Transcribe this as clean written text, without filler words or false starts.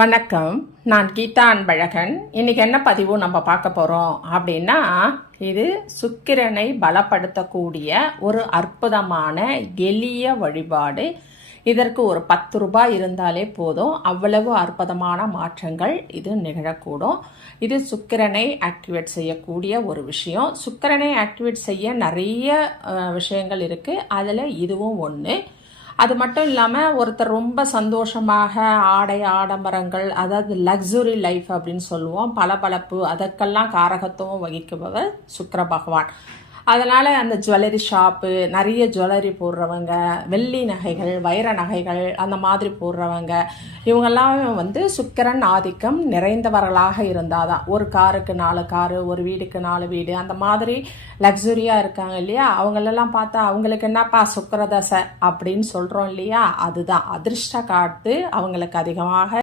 வணக்கம். நான் கீதா அன்பழகன். இன்னைக்கு என்ன பதிவு நம்ம பார்க்க போகிறோம் அப்படின்னா, இது சுக்கிரனை பலப்படுத்தக்கூடிய ஒரு அற்புதமான எளிய வழிபாடு. இதற்கு ஒரு 10 ரூபாய் இருந்தாலே போதும், அவ்வளவு அற்புதமான மாற்றங்கள் இது நிகழக்கூடும். இது சுக்கிரனை ஆக்டிவேட் செய்யக்கூடிய ஒரு விஷயம். சுக்கிரனை ஆக்டிவேட் செய்ய நிறைய விஷயங்கள் இருக்குது. அதில் இதுவும் ஒன்று. அது மட்டும் இல்லாமல் ஒருத்தர் ரொம்ப சந்தோஷமாக ஆடை ஆடம்பரங்கள், அதாவது லக்ஸுரி லைஃப் அப்படின்னு சொல்லுவோம், பளபளப்பு, அதற்கெல்லாம் காரகத்துவம் வகிக்குபவர் சுக்கிர பகவான். அதனால் அந்த ஜுவல்லரி ஷாப்பு, நிறைய ஜுவல்லரி போடுறவங்க, வெள்ளி நகைகள், வைர நகைகள் அந்த மாதிரி போடுறவங்க, இவங்கெல்லாம் சுக்கிரன் ஆதிக்கம் நிறைந்தவர்களாக இருந்தால் தான். ஒரு காருக்கு 4 காரு, ஒரு வீடுக்கு 4 வீடு, அந்த மாதிரி லக்ஸுரியாக இருக்காங்க இல்லையா, அவங்களெல்லாம் பார்த்தா அவங்களுக்கு என்னப்பா சுக்கிர தசை அப்படின்னு சொல்கிறோம் இல்லையா, அதுதான் அதிர்ஷ்ட காட்டு அவங்களுக்கு அதிகமாக